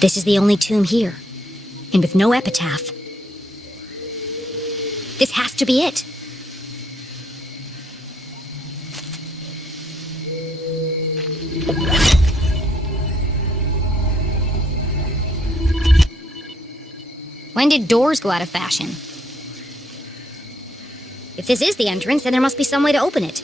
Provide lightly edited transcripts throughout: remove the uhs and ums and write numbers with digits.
This is the only tomb here, and with no epitaph. This has to be it. When did doors go out of fashion? If this is the entrance, then there must be some way to open it.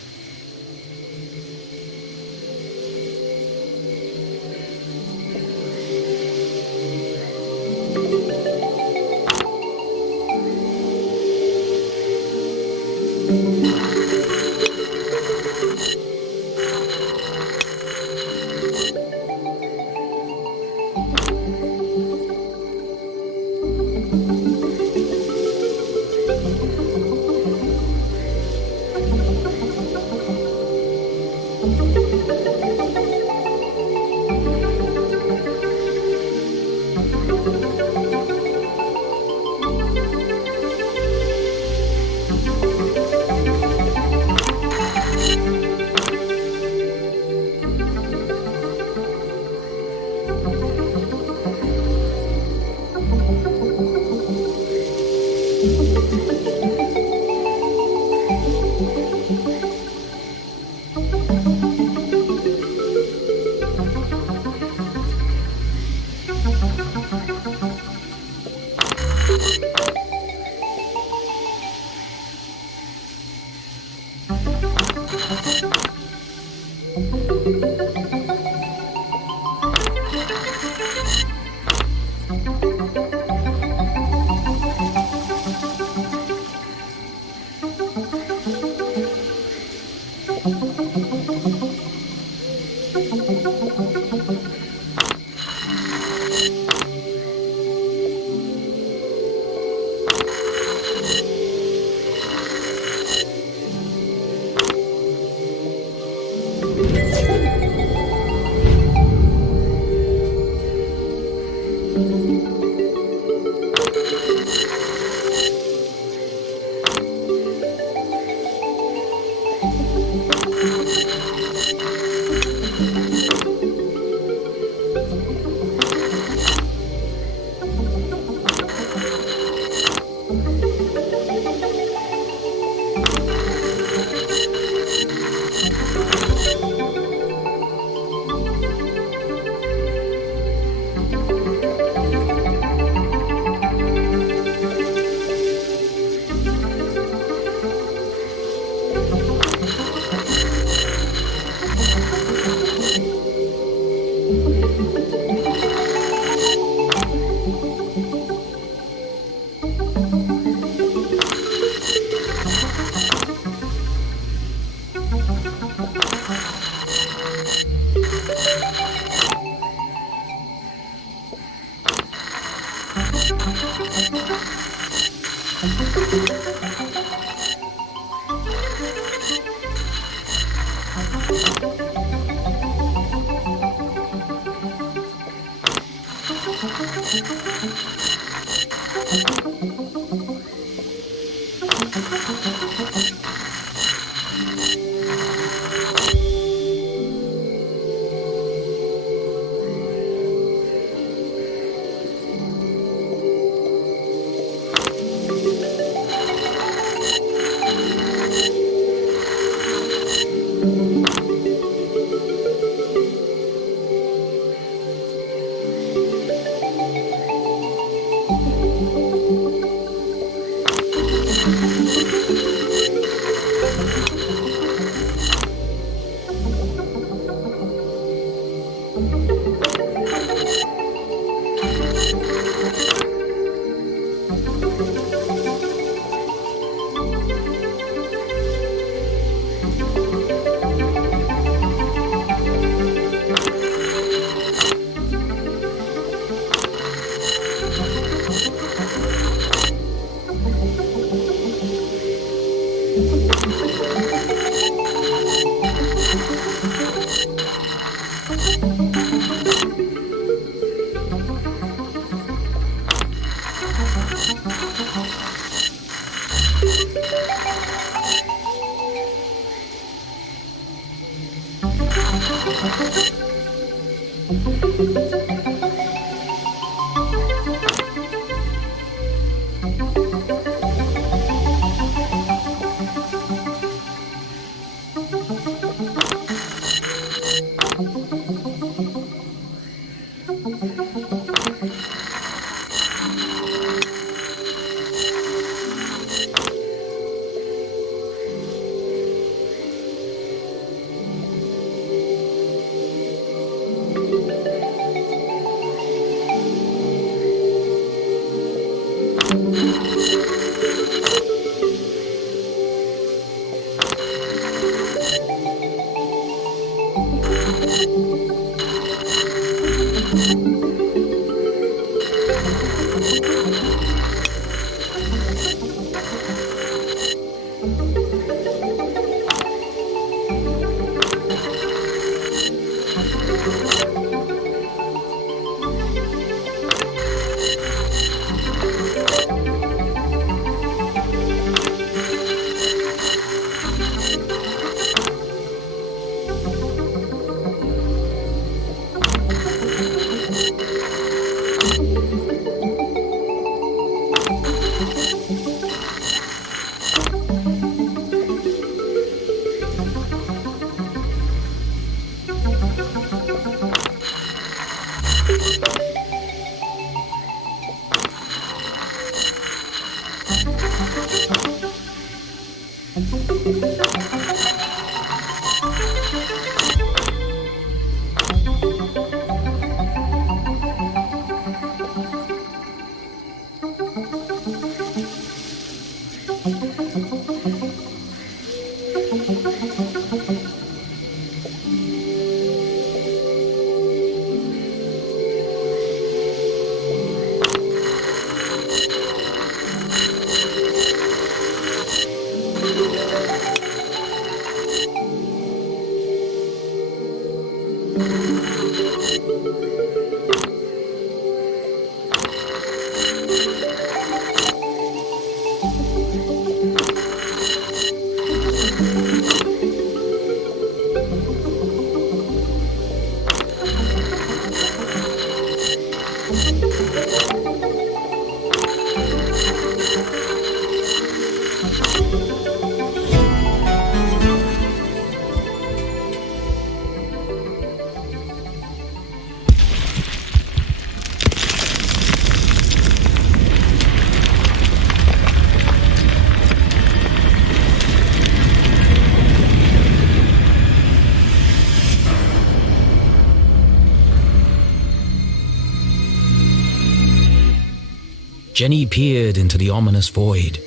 Jenny peered into the ominous void.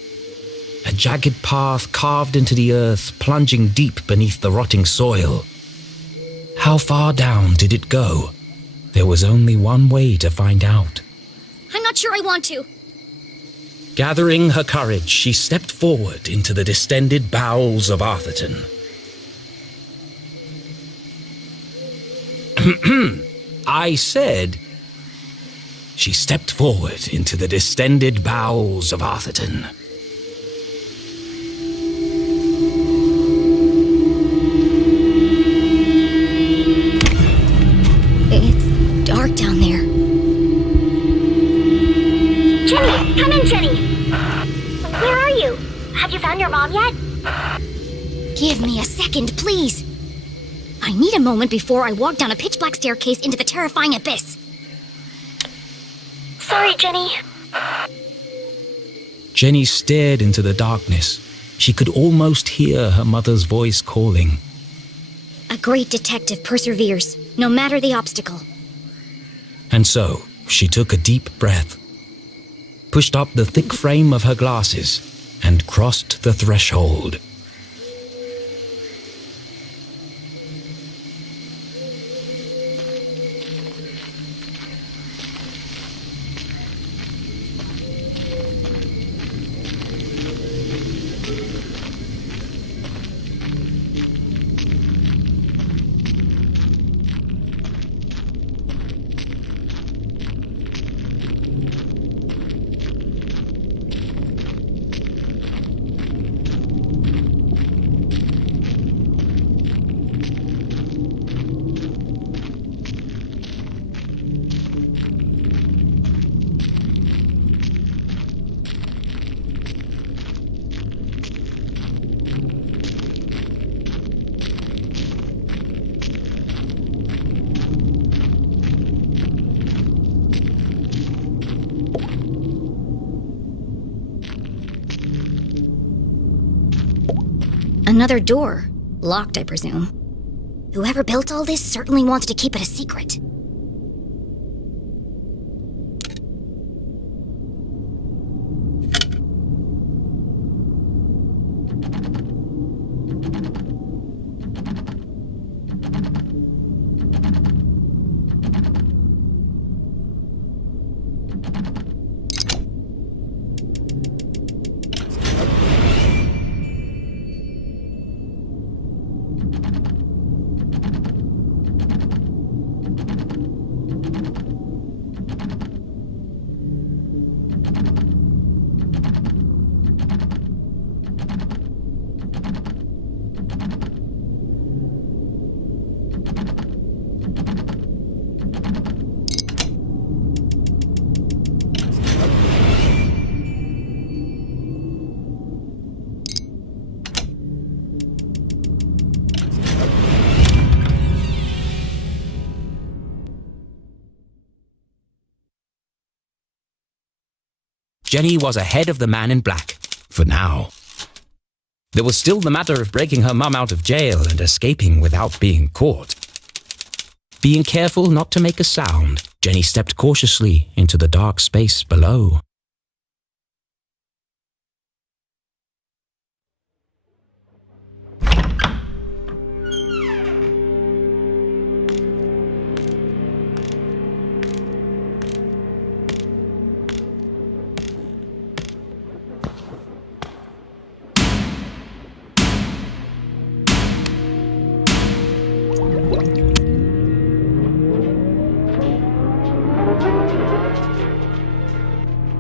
A jagged path carved into the earth, plunging deep beneath the rotting soil. How far down did it go? There was only one way to find out. I'm not sure I want to. Gathering her courage, she stepped forward into the distended bowels of Arthurton. I said... She stepped forward into the distended bowels of Arthurton. It's dark down there. Jenny! Come in, Jenny! Where are you? Have you found your mom yet? Give me a second, please. I need a moment before I walk down a pitch-black staircase into the terrifying abyss. Sorry, Jenny. Jenny stared into the darkness. She could almost hear her mother's voice calling. A great detective perseveres, no matter the obstacle. And so, she took a deep breath, pushed up the thick frame of her glasses, and crossed the threshold. Another door. Locked, I presume. Whoever built all this certainly wanted to keep it a secret. Jenny was ahead of the man in black, for now. There was still the matter of breaking her mum out of jail and escaping without being caught. Being careful not to make a sound, Jenny stepped cautiously into the dark space below.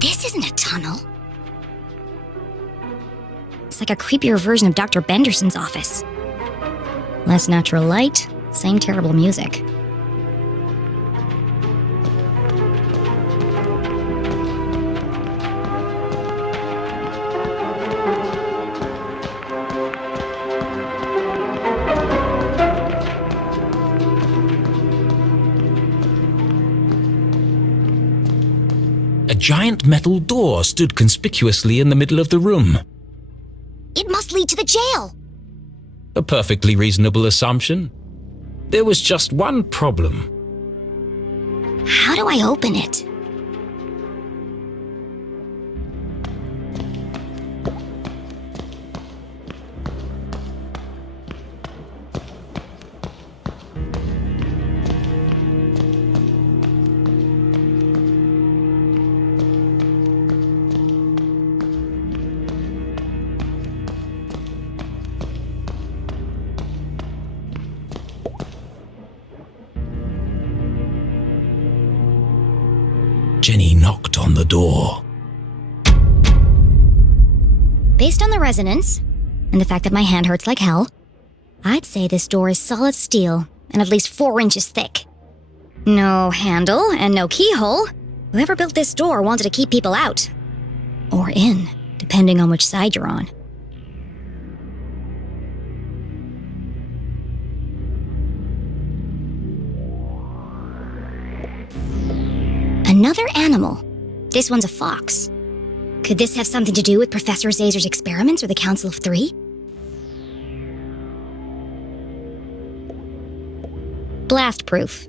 This isn't a tunnel. It's like a creepier version of Dr. Benderson's office. Less natural light, same terrible music. A giant metal door stood conspicuously in the middle of the room. It must lead to the jail. A perfectly reasonable assumption. There was just one problem. How do I open it? Jenny knocked on the door. Based on the resonance, and the fact that my hand hurts like hell, I'd say this door is solid steel and at least 4 inches thick. No handle and no keyhole. Whoever built this door wanted to keep people out. Or in, depending on which side you're on. Another animal. This one's a fox. Could this have something to do with Professor Zazer's experiments or the Council of Three? Blast proof.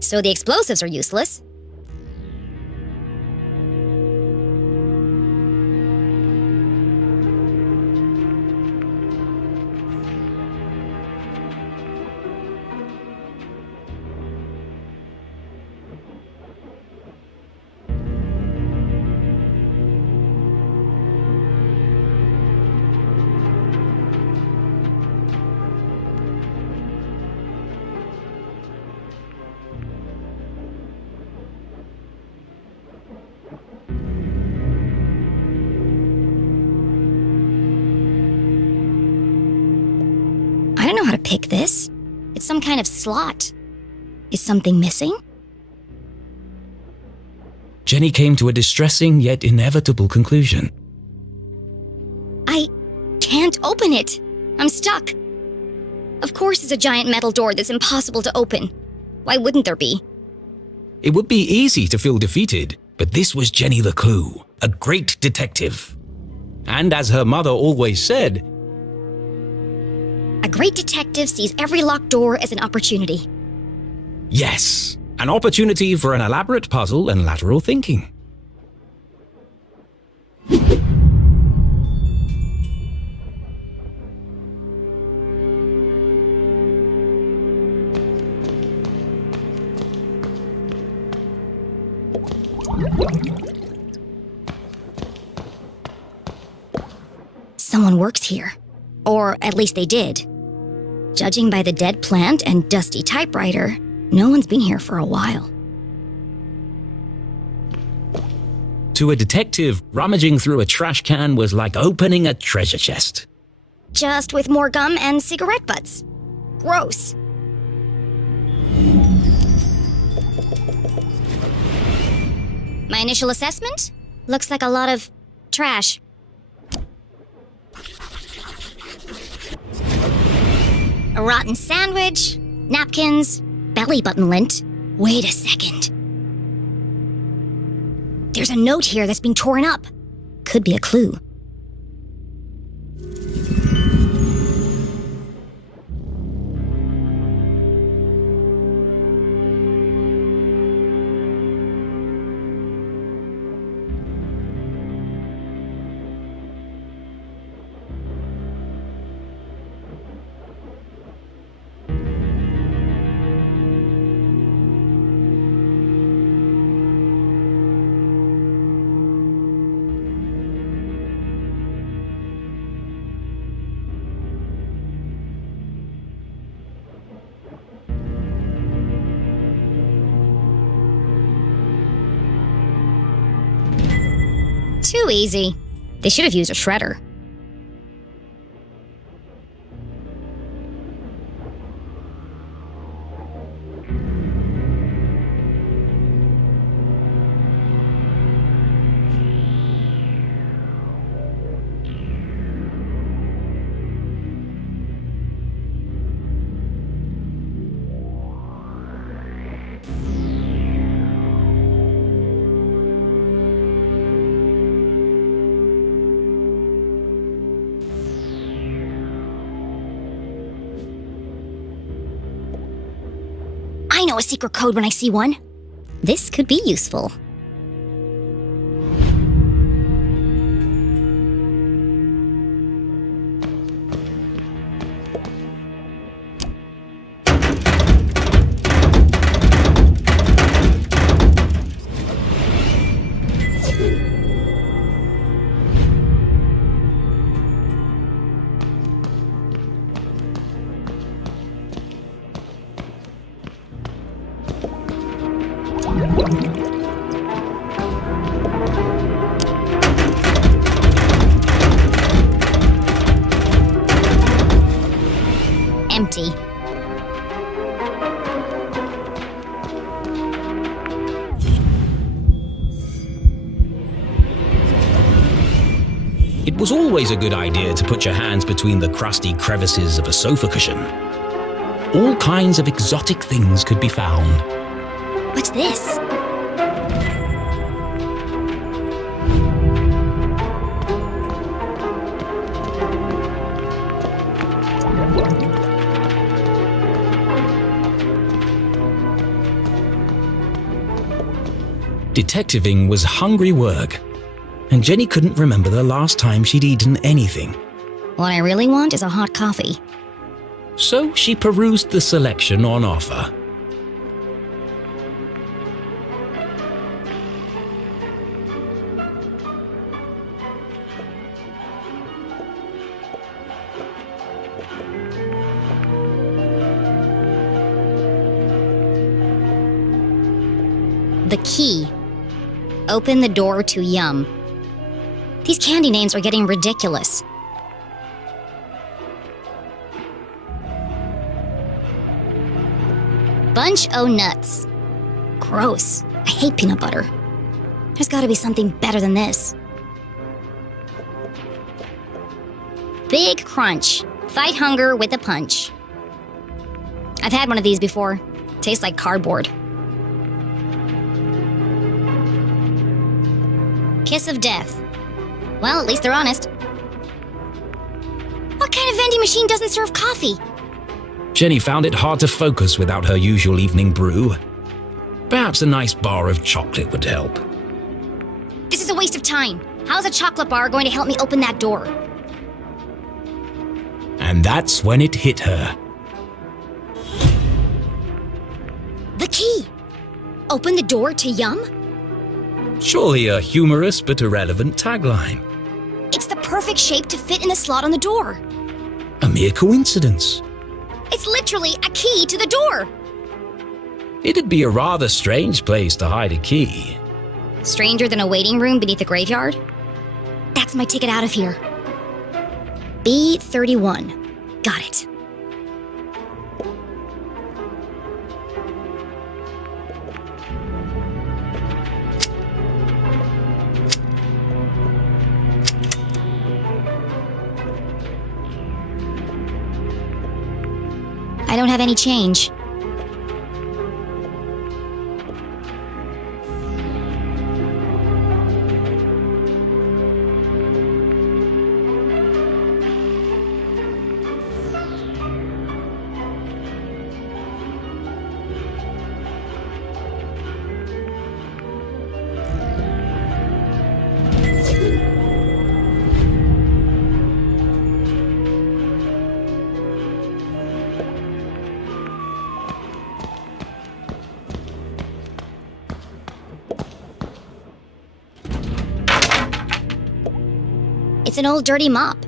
So the explosives are useless. I don't know how to pick this. It's some kind of slot. Is something missing? Jenny came to a distressing yet inevitable conclusion. I can't open it. I'm stuck. Of course it's a giant metal door that's impossible to open. Why wouldn't there be? It would be easy to feel defeated, but this was Jenny Leclue, a great detective. And as her mother always said, A great detective sees every locked door as an opportunity. Yes, an opportunity for an elaborate puzzle and lateral thinking. Someone works here. Or at least they did. Judging by the dead plant and dusty typewriter, no one's been here for a while. To a detective, rummaging through a trash can was like opening a treasure chest. Just with more gum and cigarette butts. Gross. My initial assessment? Looks like a lot of trash. A rotten sandwich, napkins, belly button lint. Wait a second. There's a note here that's been torn up. Could be a clue. Too easy. They should have used a shredder. I know a secret code when I see one. This could be useful. Empty. It was always a good idea to put your hands between the crusty crevices of a sofa cushion. All kinds of exotic things could be found. What's this? Detectiving was hungry work, and Jenny couldn't remember the last time she'd eaten anything. What I really want is a hot coffee. So she perused the selection on offer. The key. Open the door to Yum. These candy names are getting ridiculous. Bunch o' nuts. Gross. I hate peanut butter. There's gotta be something better than this. Big Crunch. Fight hunger with a punch. I've had one of these before. Tastes like cardboard. Kiss of death. Well, at least they're honest. What kind My vending machine doesn't serve coffee. Jenny found it hard to focus without her usual evening brew. Perhaps a nice bar of chocolate would help. This is a waste of time. How's a chocolate bar going to help me open that door? And that's when it hit her. The key! Open the door to Yum? Surely a humorous but irrelevant tagline. It's the perfect shape to fit in the slot on the door. A mere coincidence. It's literally a key to the door. It'd be a rather strange place to hide a key. Stranger than a waiting room beneath a graveyard? That's my ticket out of here. B31. Got it. I don't have any change. It's an old dirty mop.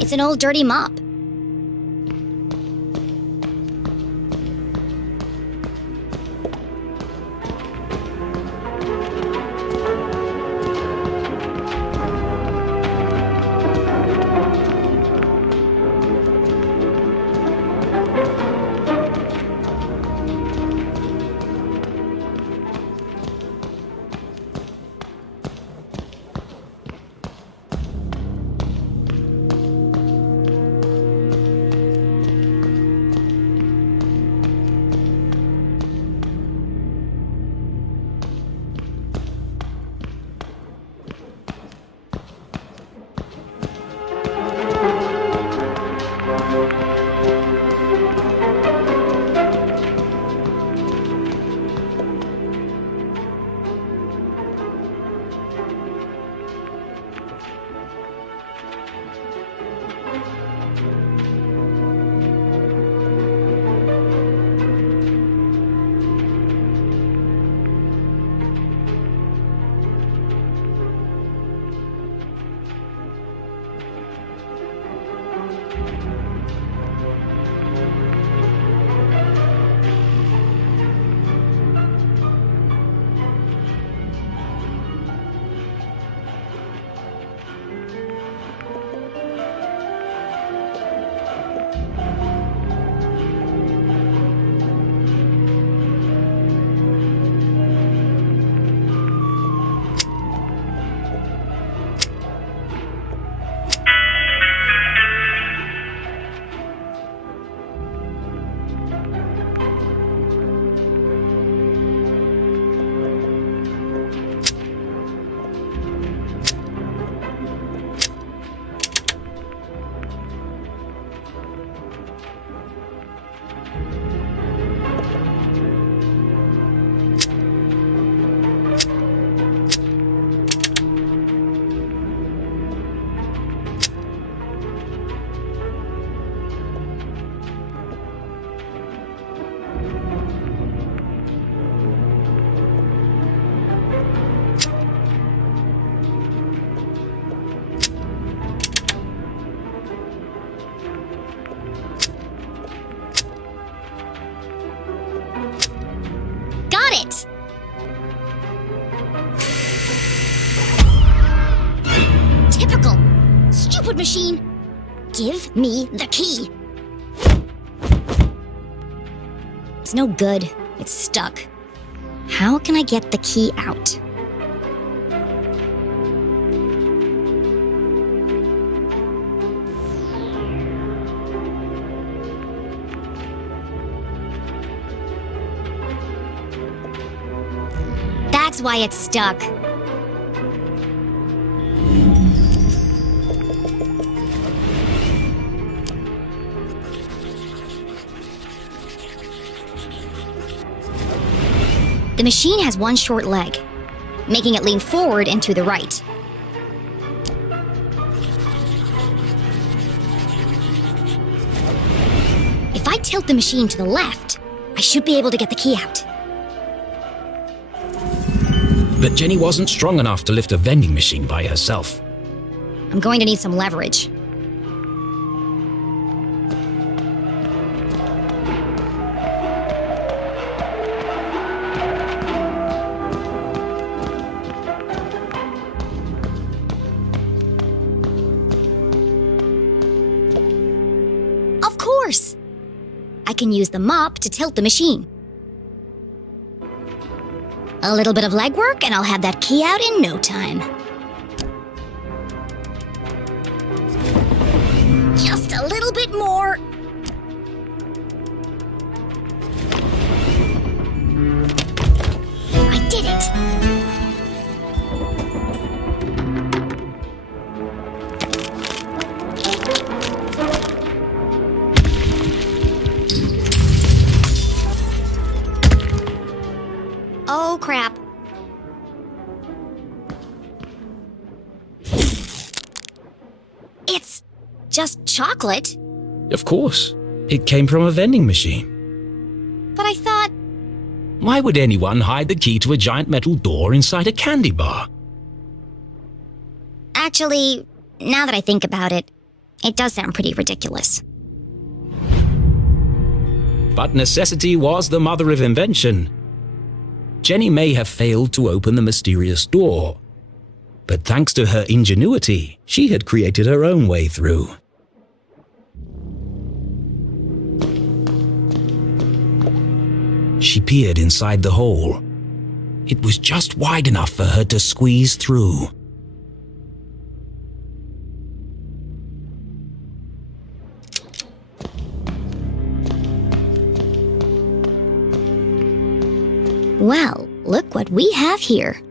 It's an old dirty mop. Machine, give me the key. It's no good. It's stuck. How can I get the key out? That's why it's stuck. The machine has one short leg, making it lean forward and to the right. If I tilt the machine to the left, I should be able to get the key out. But Jenny wasn't strong enough to lift a vending machine by herself. I'm going to need some leverage. Of course! I can use the mop to tilt the machine. A little bit of legwork and I'll have that key out in no time. Just a little bit more. I did it! Oh, crap. It's just chocolate. Of course, it came from a vending machine. But I thought... Why would anyone hide the key to a giant metal door inside a candy bar? Actually, now that I think about it, it does sound pretty ridiculous. But necessity was the mother of invention. Jenny may have failed to open the mysterious door, but thanks to her ingenuity, she had created her own way through. She peered inside the hole. It was just wide enough for her to squeeze through. Well, look what we have here.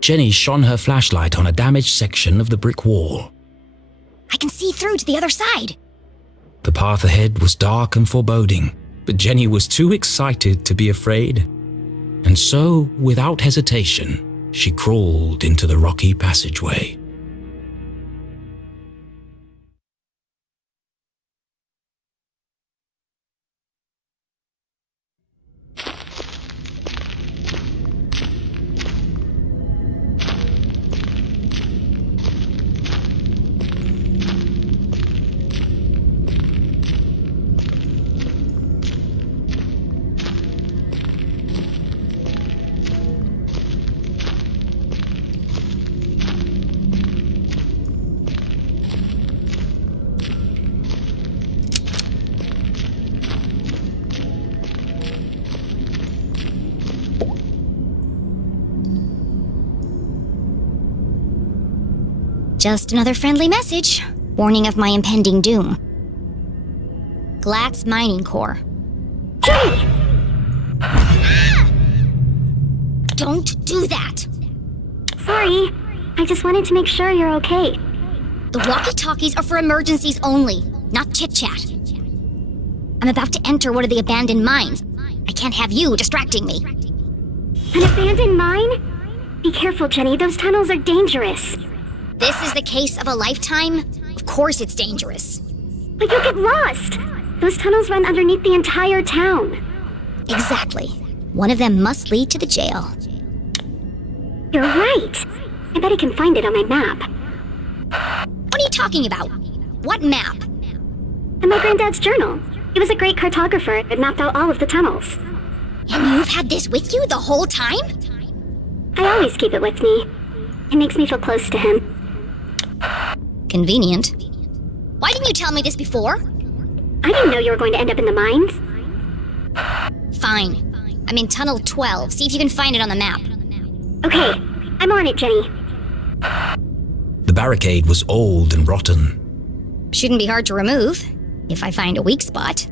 Jenny shone her flashlight on a damaged section of the brick wall. I can see through to the other side. The path ahead was dark and foreboding, but Jenny was too excited to be afraid. And so, without hesitation, she crawled into the rocky passageway. Just another friendly message, warning of my impending doom. Glatz Mining Core. Jenny! Ah! Don't do that! Sorry. I just wanted to make sure you're okay. The walkie-talkies are for emergencies only, not chit-chat. I'm about to enter one of the abandoned mines. I can't have you distracting me. An abandoned mine? Be careful, Jenny. Those tunnels are dangerous. This is the case of a lifetime? Of course it's dangerous. But you'll get lost. Those tunnels run underneath the entire town. Exactly. One of them must lead to the jail. You're right. I bet I can find it on my map. What are you talking about? What map? In my granddad's journal. He was a great cartographer and mapped out all of the tunnels. And you've had this with you the whole time? I always keep it with me. It makes me feel close to him. Convenient. Why didn't you tell me this before? I didn't know you were going to end up in the mines. Fine. I'm in Tunnel 12. See if you can find it on the map. Okay, I'm on it, Jenny. The barricade was old and rotten. Shouldn't be hard to remove, if I find a weak spot.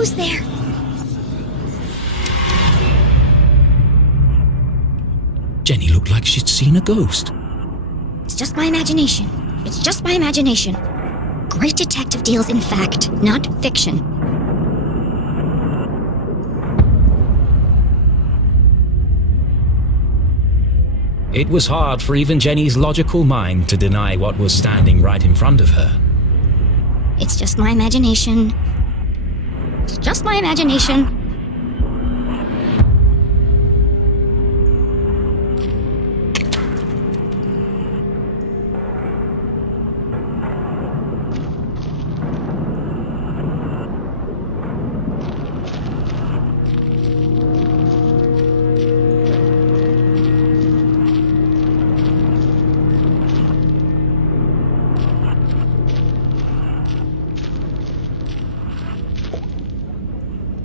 goes there? Jenny looked like she'd seen a ghost. It's just my imagination. It's just my imagination. Great detective deals in fact, not fiction. It was hard for even Jenny's logical mind to deny what was standing right in front of her. It's just my imagination. It's just my imagination.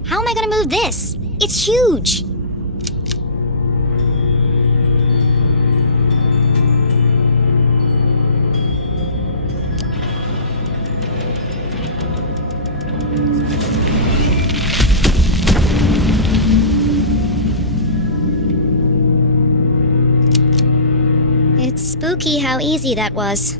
How am I gonna move this? It's huge! It's spooky how easy that was.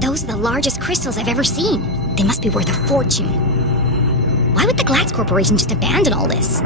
Those are the largest crystals I've ever seen. They must be worth a fortune. Why would the Glatz Corporation just abandon all this?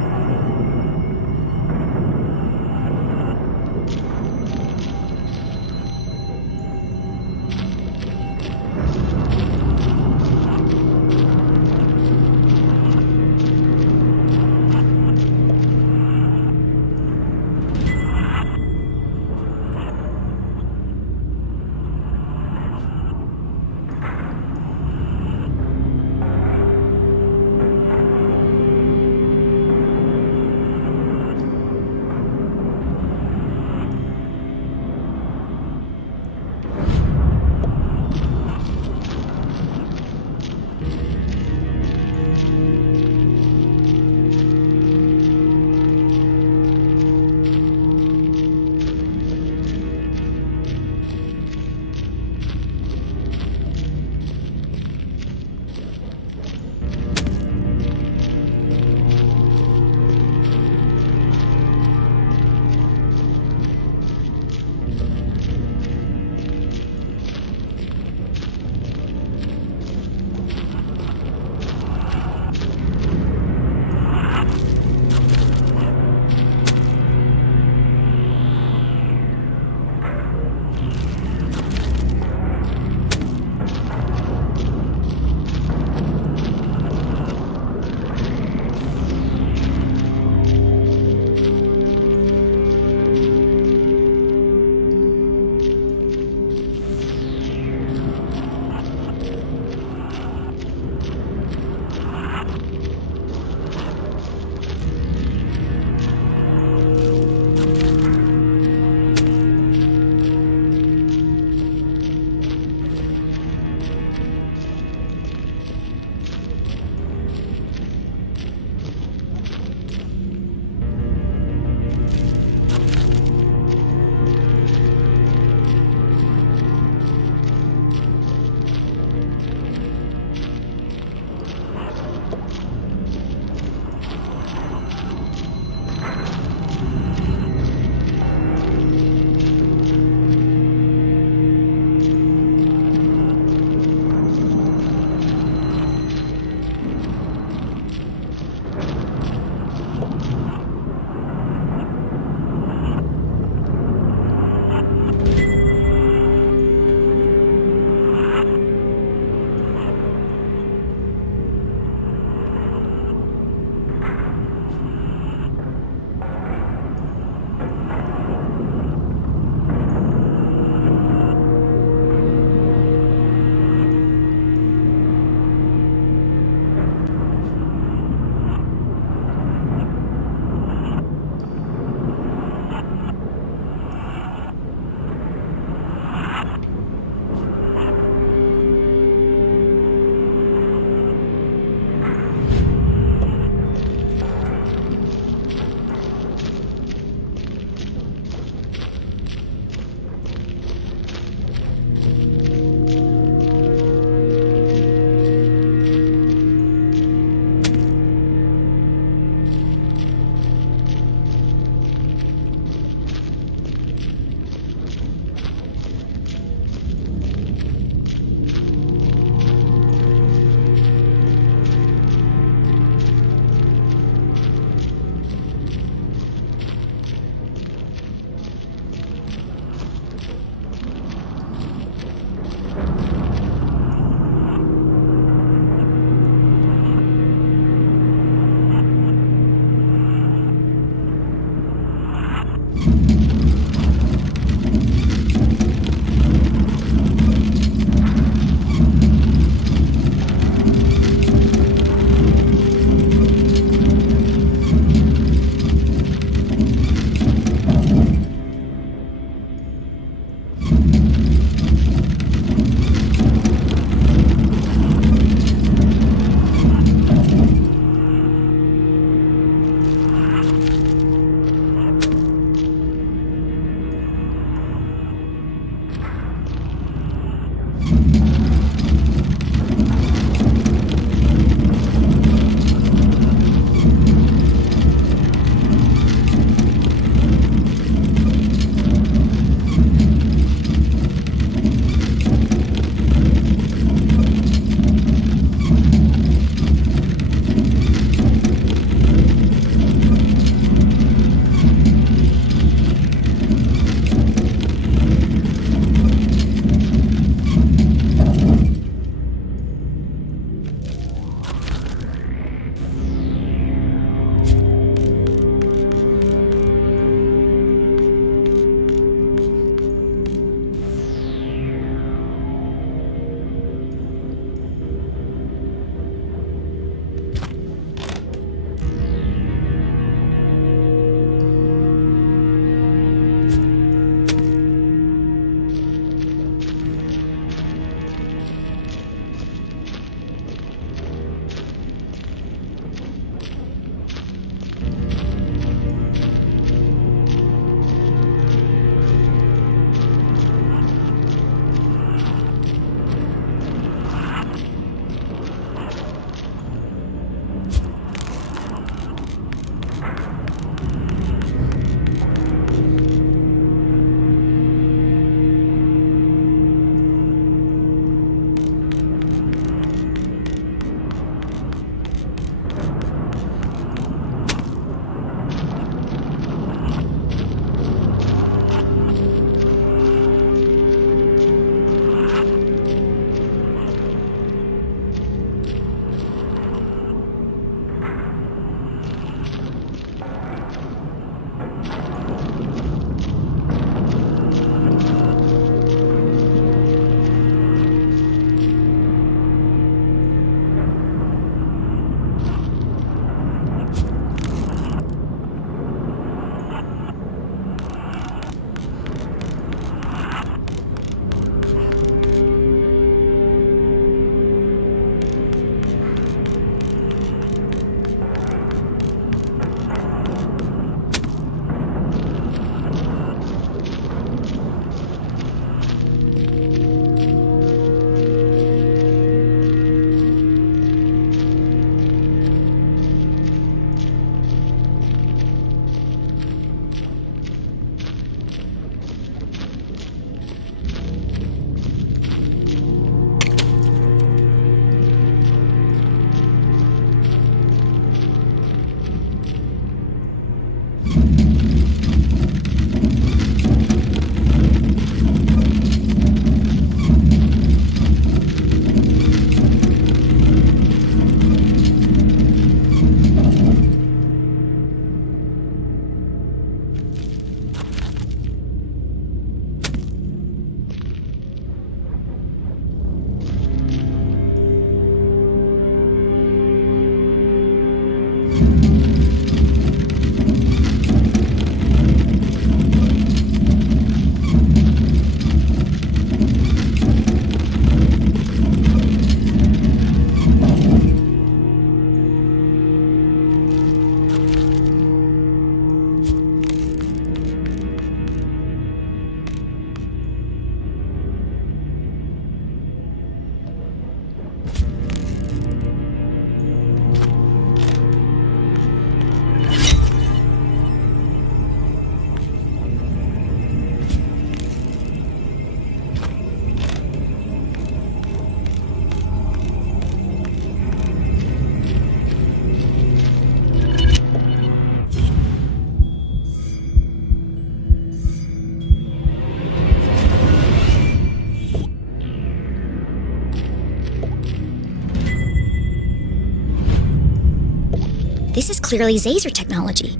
This is clearly Zazer technology.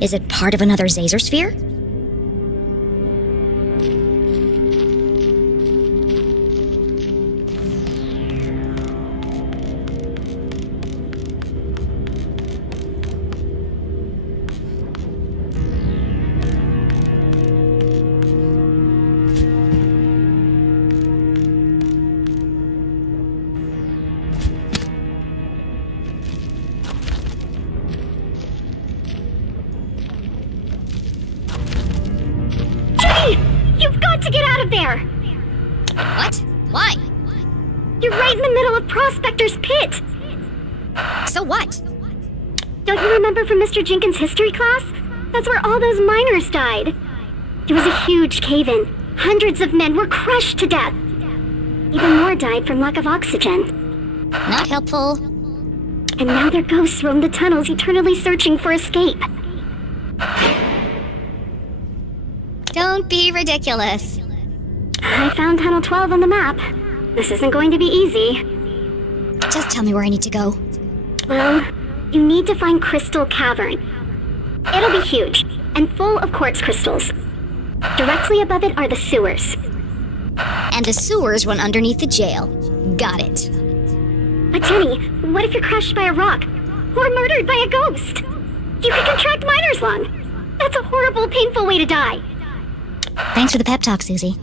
Is it part of another Zazer sphere? You've got to get out of there! What? Why? You're right in the middle of Prospector's Pit! So what? Don't you remember from Mr. Jenkins' history class? That's where all those miners died. There was a huge cave-in. Hundreds of men were crushed to death. Even more died from lack of oxygen. Not helpful. And now their ghosts roam the tunnels, eternally searching for escape. Don't be ridiculous. I found Tunnel 12 on the map. This isn't going to be easy. Just tell me where I need to go. Well, you need to find Crystal Cavern. It'll be huge, and full of quartz crystals. Directly above it are the sewers. And the sewers run underneath the jail. Got it. But Jenny, what if you're crushed by a rock? Or murdered by a ghost? You could contract miner's lung. That's a horrible, painful way to die. Thanks for the pep talk, Susie.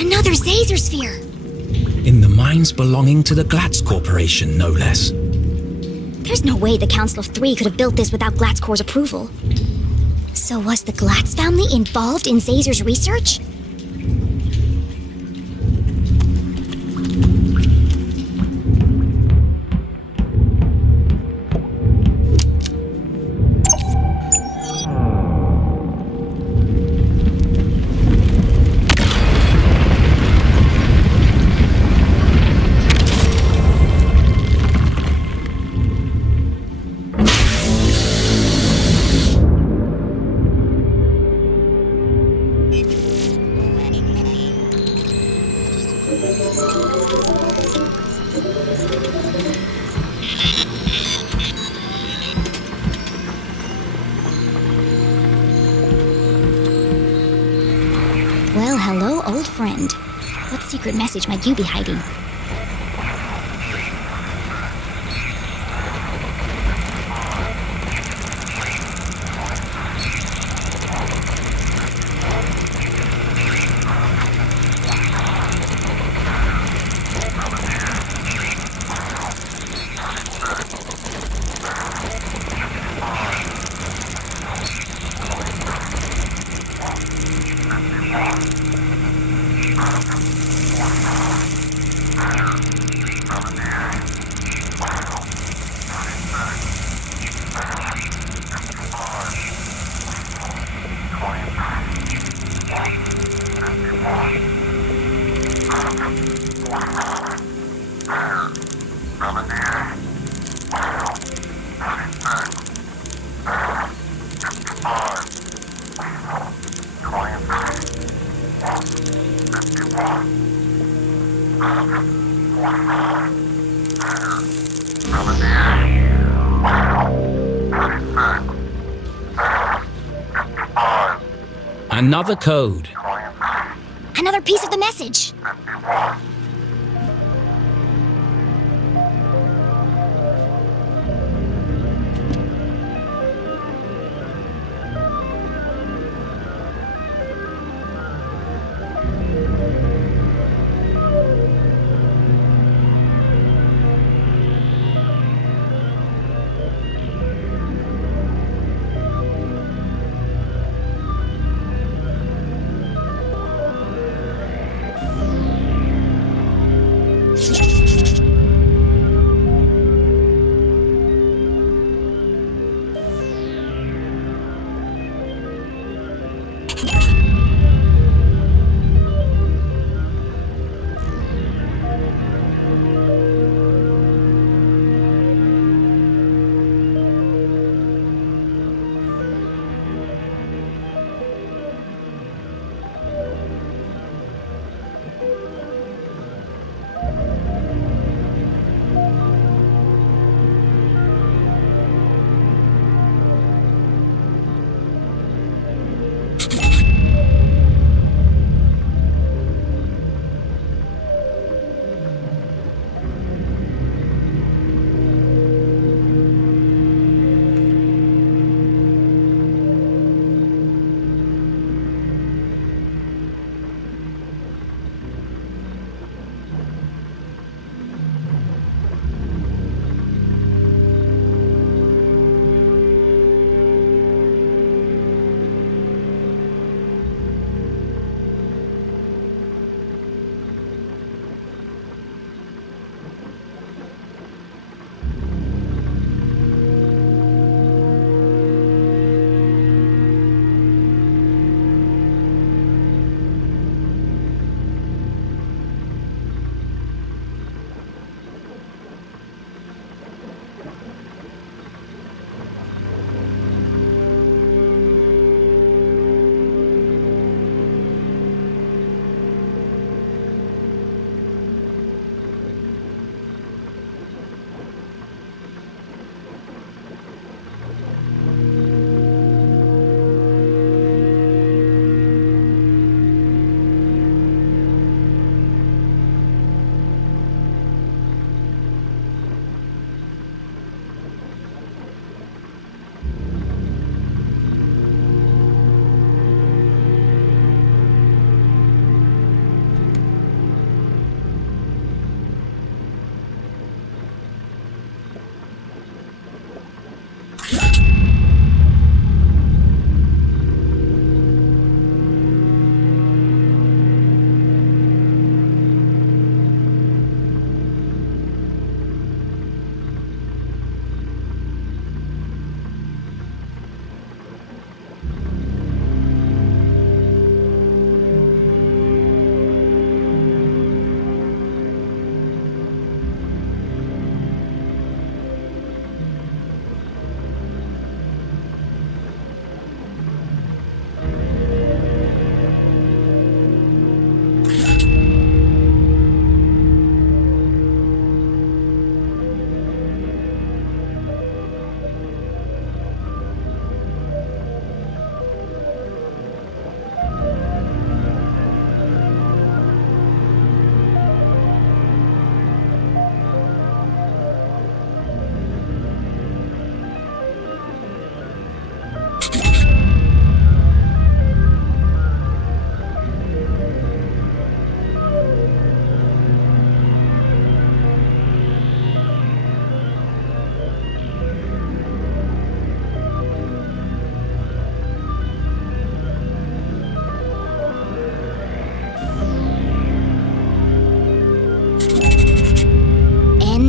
Another Zazer sphere! In the mines belonging to the Glatz Corporation, no less. There's no way the Council of Three could have built this without Glatzcor's approval. So was the Glatz family involved in Zazer's research? Well, hello, old friend. What secret message might you be hiding? Another code. Another piece of the message.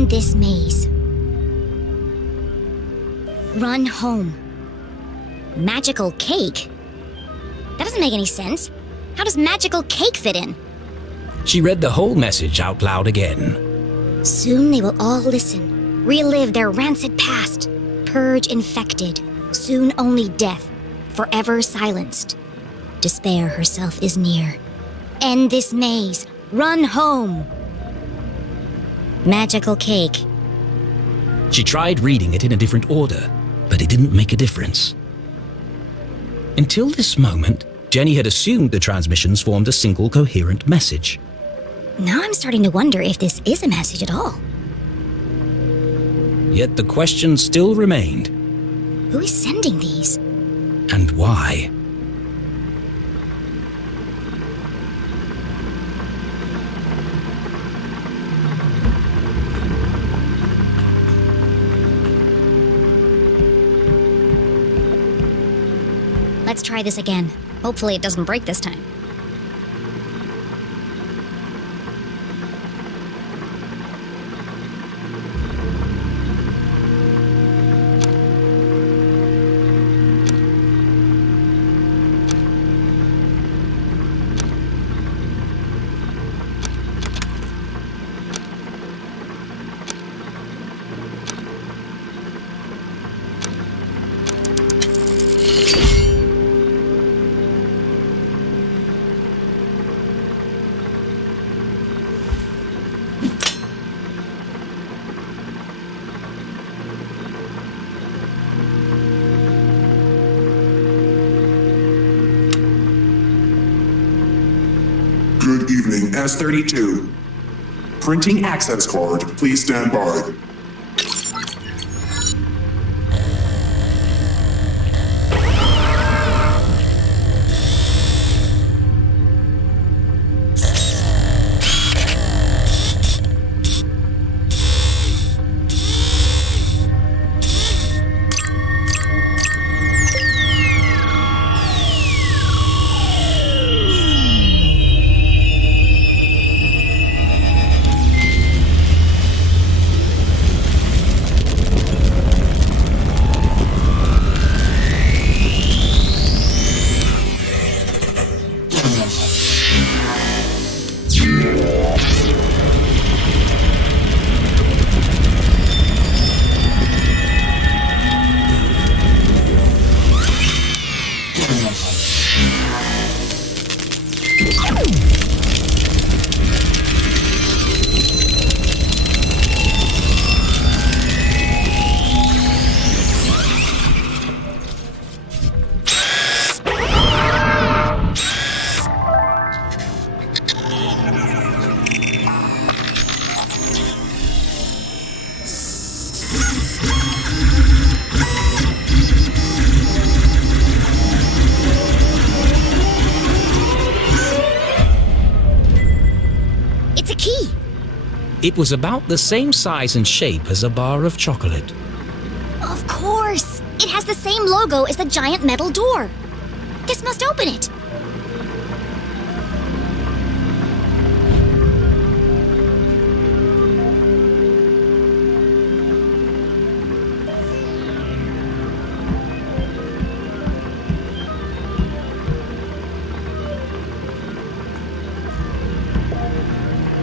This maze. Run home. Magical cake? That doesn't make any sense. How does magical cake fit in? She read the whole message out loud again. Soon they will all listen, relive their rancid past, purge infected, soon only death, forever silenced. Despair herself is near. End this maze, run home. Magical cake. She tried reading it in a different order, but it didn't make a difference. Until this moment, Jenny had assumed the transmissions formed a single coherent message. Now I'm starting to wonder if this is a message at all. Yet the question still remained. Who is sending these? And why? Let's try this again. Hopefully it doesn't break this time. Good evening, S32. Printing access card, please stand by. It was about the same size and shape as a bar of chocolate. Of course! It has the same logo as the giant metal door. This must open it.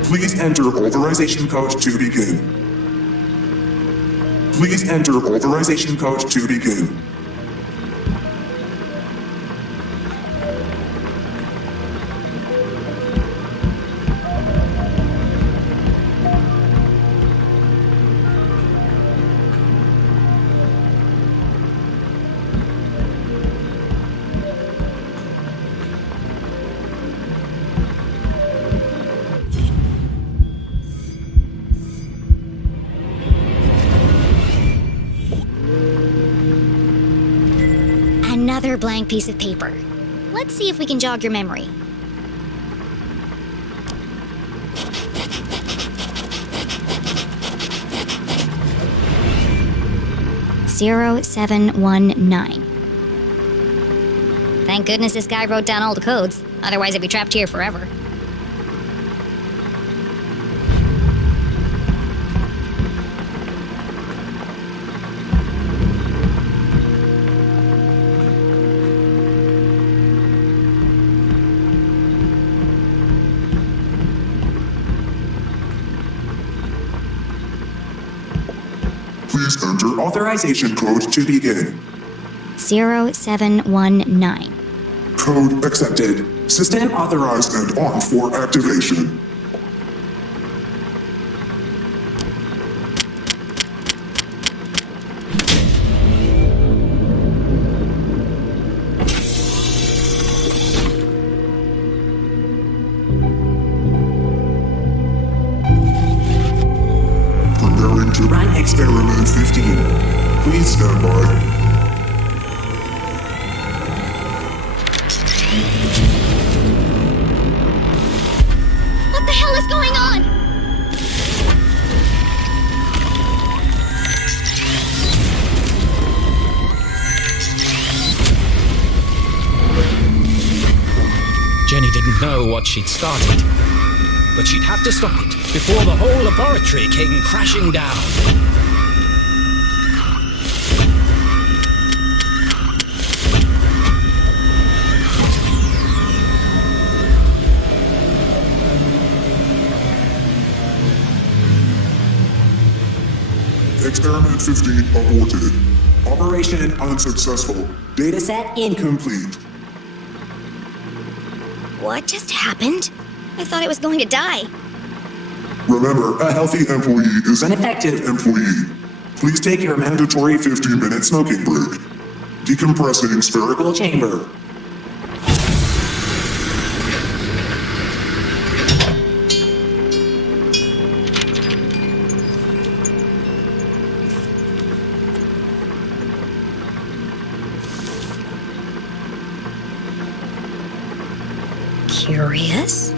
Please enter authorization code to begin. Please enter authorization code to begin. Another blank piece of paper. Let's see if we can jog your memory. "0719. Thank goodness this guy wrote down all the codes. Otherwise I'd be trapped here forever. Please enter authorization code to begin. 0719. Code accepted. System authorized and on for activation. Preparing to run experiment 15. Please stand by. What the hell is going on? Jenny didn't know what she'd started, but she'd have to stop it before the whole laboratory came crashing down. Experiment 15 aborted. Operation unsuccessful. Dataset incomplete. What just happened? I thought I was going to die. Remember, a healthy employee is an effective employee. Please take your mandatory 15-minute smoking break. Decompressing spherical chamber. Curious?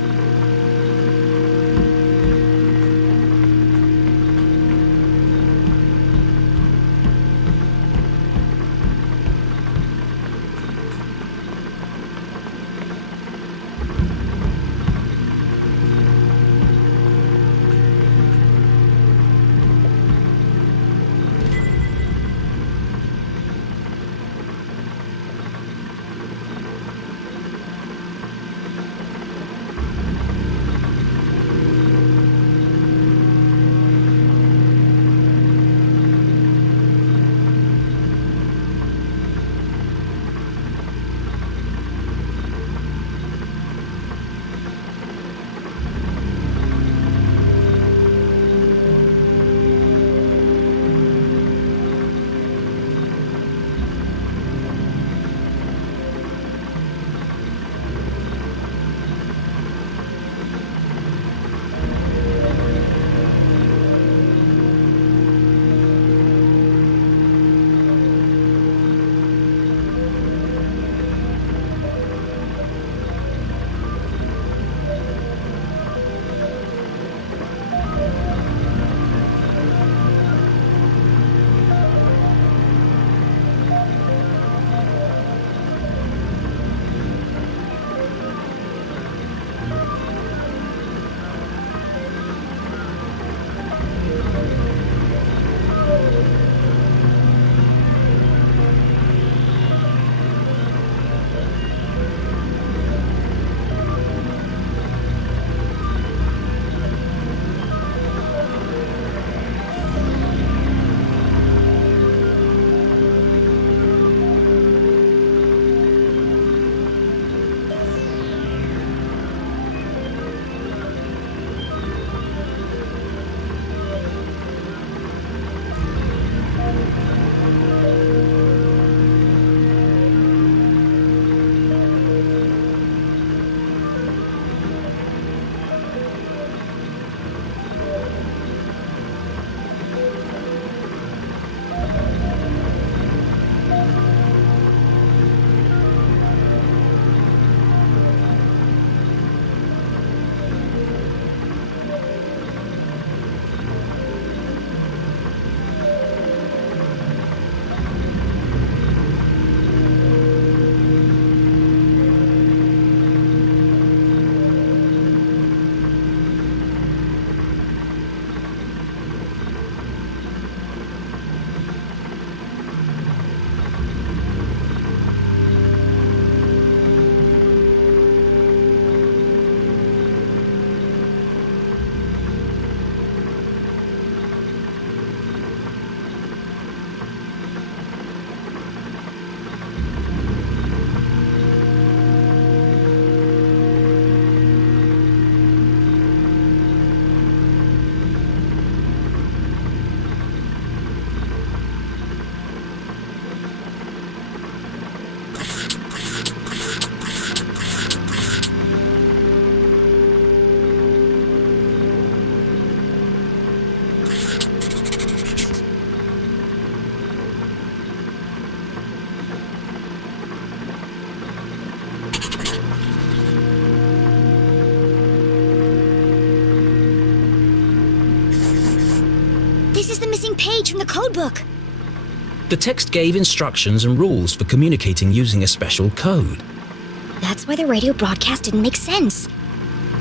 missing page from the codebook. The text gave instructions and rules for communicating using a special code. That's why the radio broadcast didn't make sense.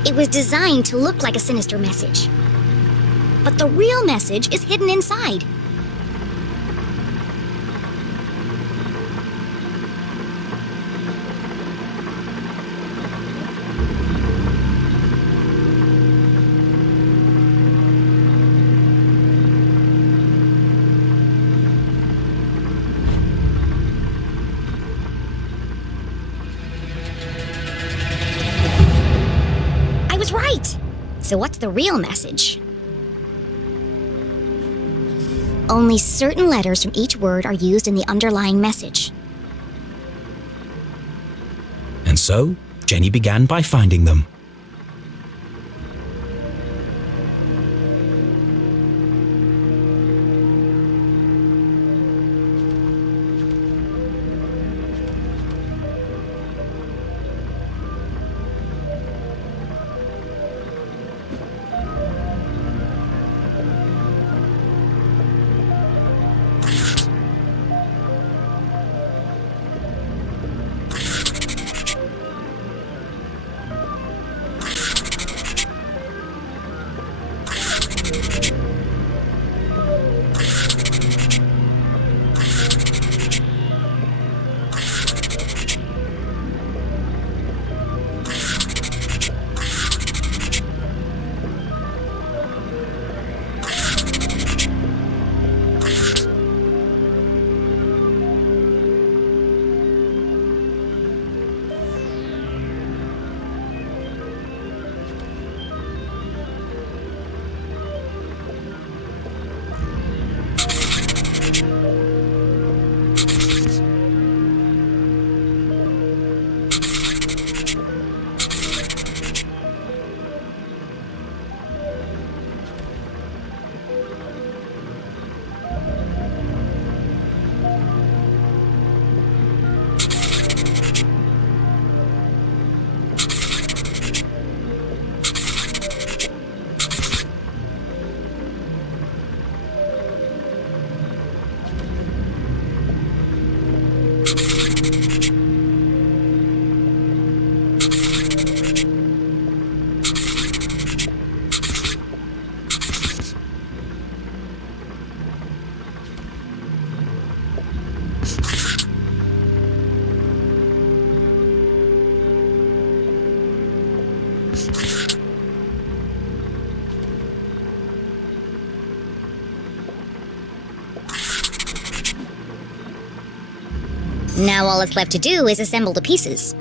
It was designed to look like a sinister message. But the real message is hidden inside. I was right! So what's the real message? Only certain letters from each word are used in the underlying message. And so, Jenny began by finding them. Now all that's left to do is assemble the pieces.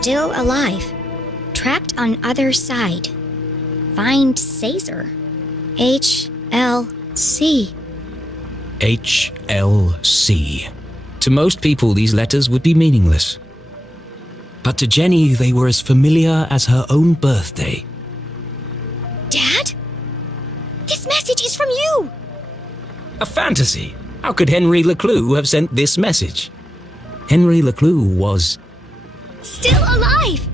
Still alive. Trapped on other side. Find Caesar. HLC. HLC. To most people, these letters would be meaningless. But to Jenny, they were as familiar as her own birthday. Dad? A fantasy? How could Henry Leclue have sent this message? Henry Leclue was... Still alive!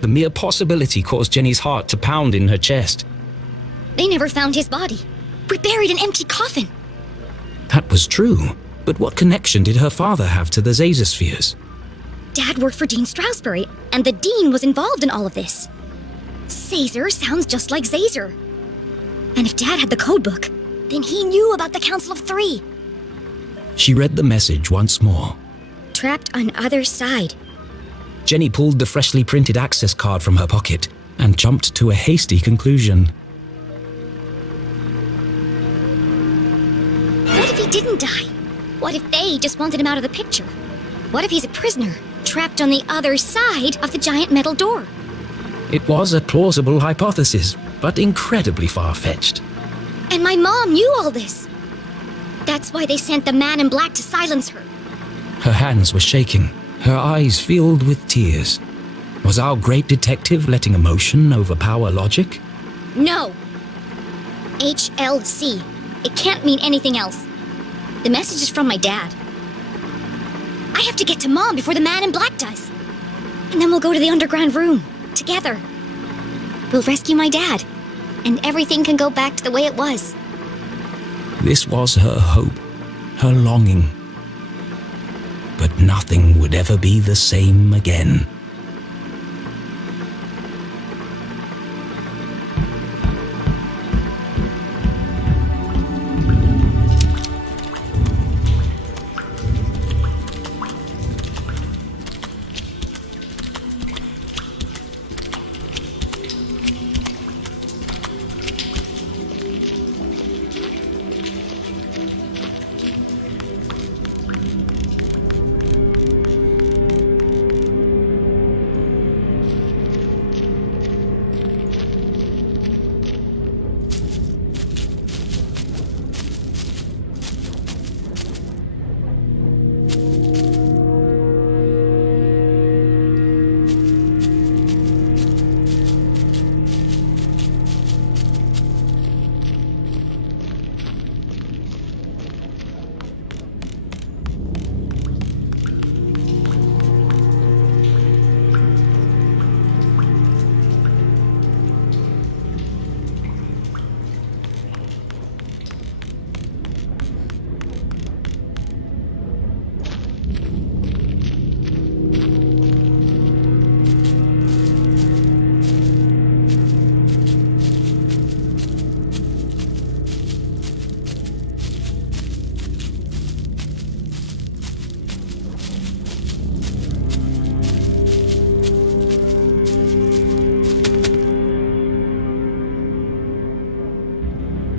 The mere possibility caused Jenny's heart to pound in her chest. They never found his body. We buried an empty coffin. That was true, but what connection did her father have to the Zazospheres? Dad worked for Dean Strasberry, and the Dean was involved in all of this. Zazer sounds just like Zazer. And if Dad had the codebook, then he knew about the Council of Three. She read the message once more. Trapped on other side. Jenny pulled the freshly printed access card from her pocket and jumped to a hasty conclusion. What if he didn't die? What if they just wanted him out of the picture? What if he's a prisoner, trapped on the other side of the giant metal door? It was a plausible hypothesis, but incredibly far-fetched. And my mom knew all this. That's why they sent the man in black to silence her. Her hands were shaking, her eyes filled with tears. Was our great detective letting emotion overpower logic? No. HLC. It can't mean anything else. The message is from my dad. I have to get to Mom before the man in black does. And then we'll go to the underground room, together. We'll rescue my dad, and everything can go back to the way it was. This was her hope, her longing. But nothing would ever be the same again.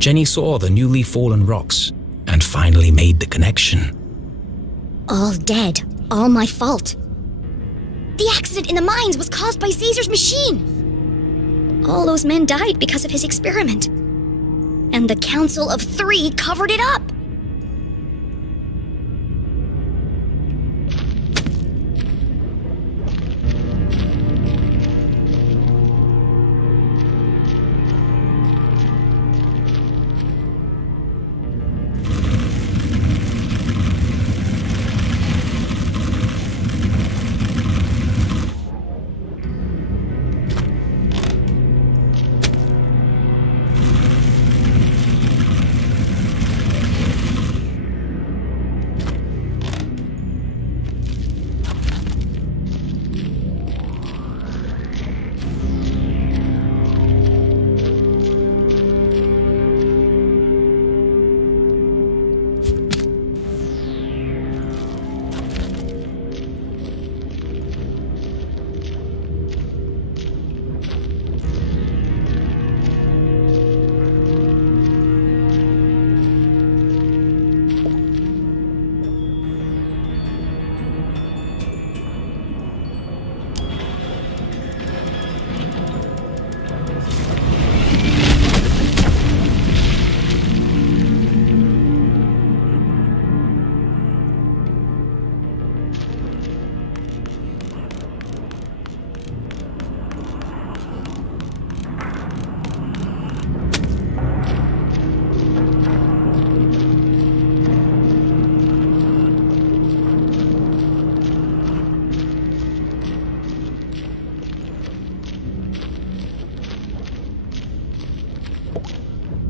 Jenny saw the newly fallen rocks and finally made the connection. All dead. All my fault. The accident in the mines was caused by Zazer's machine. All those men died because of his experiment. And the Council of Three covered it up.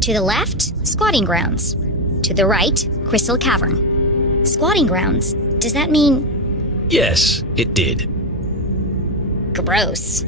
To the left, squatting grounds. To the right, crystal cavern. Squatting grounds? Does that mean... Yes, it did. gross?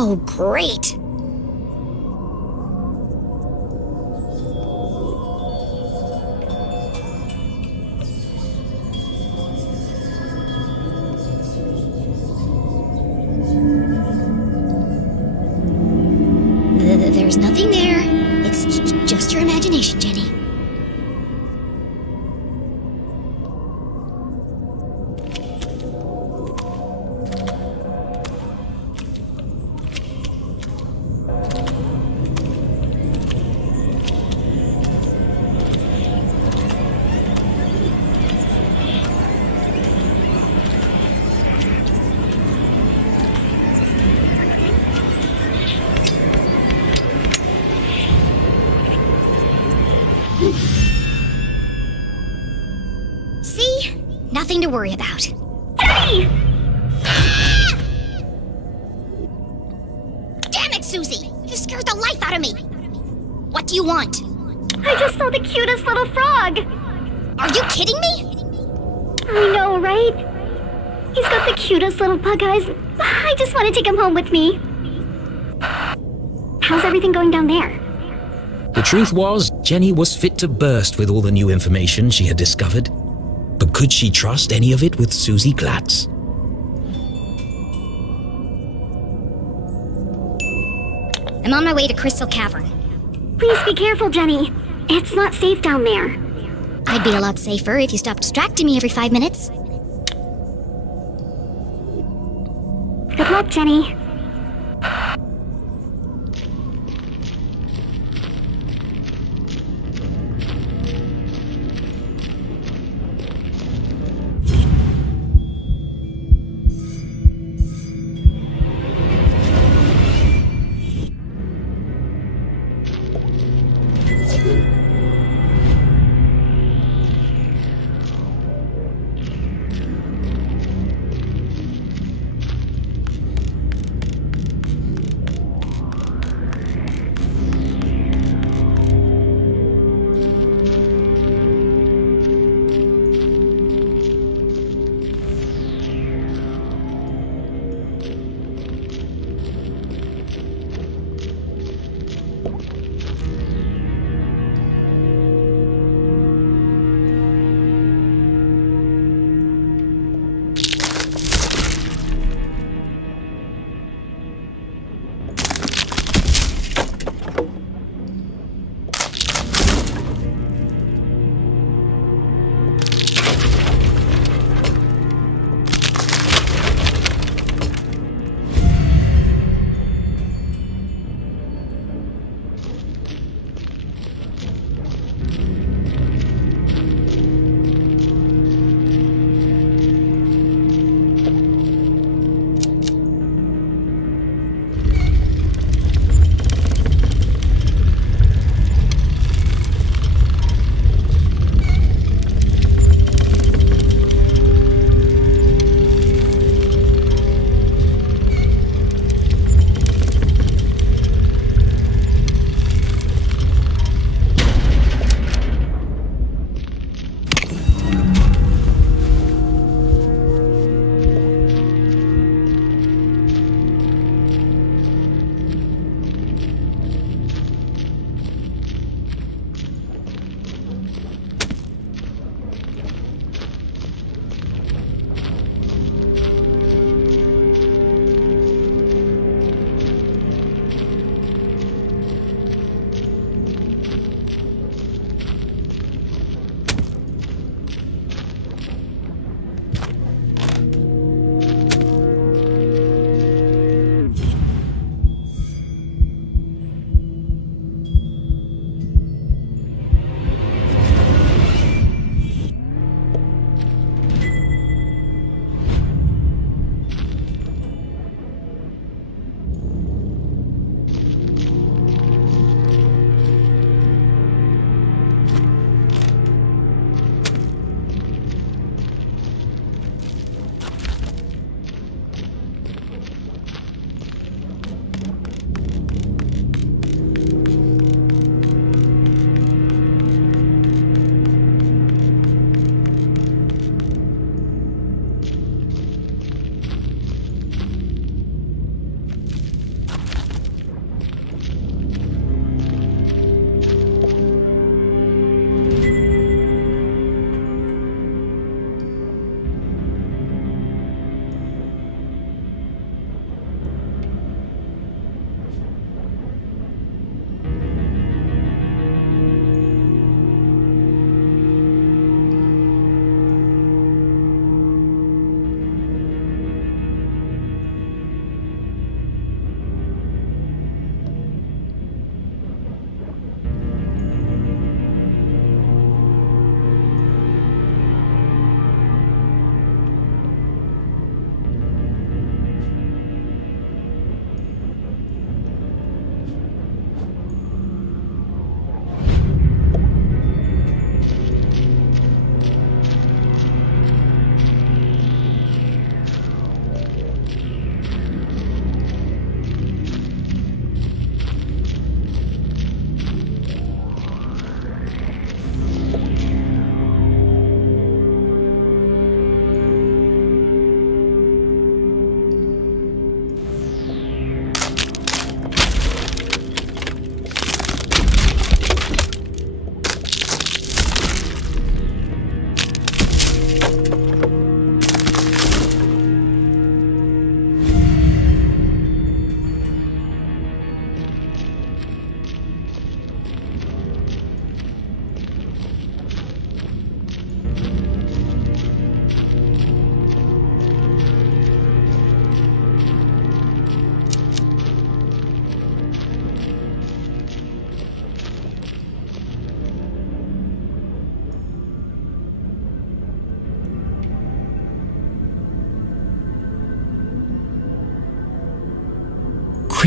Oh, great. There's nothing there. It's just your imagination, Jenny. See? Nothing to worry about. Jenny! Damn it, Susie! You scared the life out of me! What do you want? I just saw the cutest little frog! Are you kidding me? I know, right? He's got the cutest little bug eyes. I just want to take him home with me. How's everything going down there? The truth was, Jenny was fit to burst with all the new information she had discovered. But could she trust any of it with Susie Glatz? I'm on my way to Crystal Cavern. Please be careful, Jenny. It's not safe down there. I'd be a lot safer if you stopped distracting me every 5 minutes. Good luck, Jenny.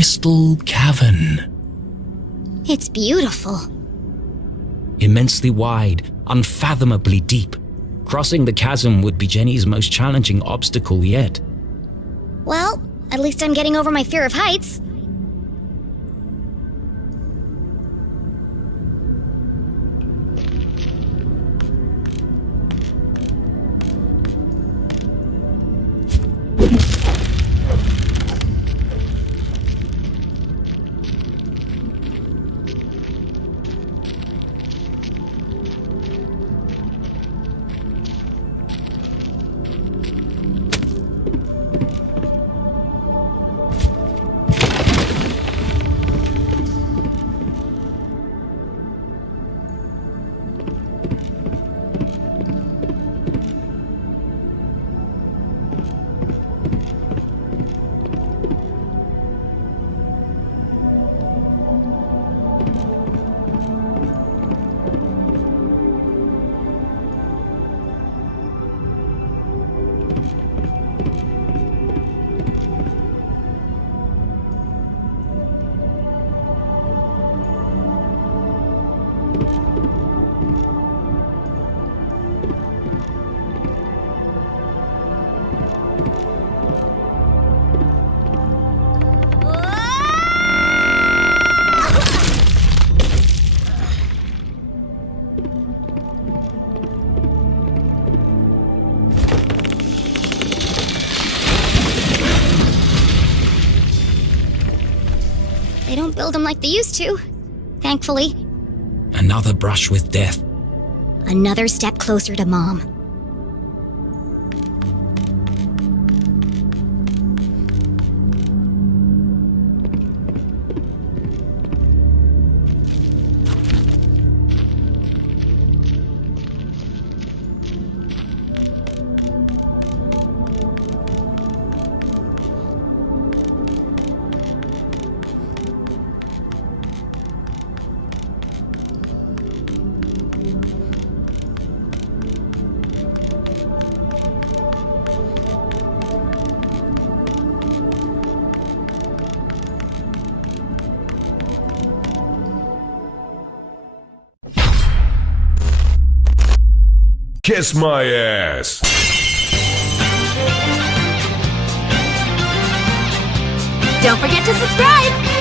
crystal cavern. It's beautiful. Immensely wide, unfathomably deep. Crossing the chasm would be Jenny's most challenging obstacle yet. Well, at least I'm getting over my fear of heights. They don't build them like they used to, thankfully. Another brush with death. Another step closer to Mom. Kiss my ass! Don't forget to subscribe!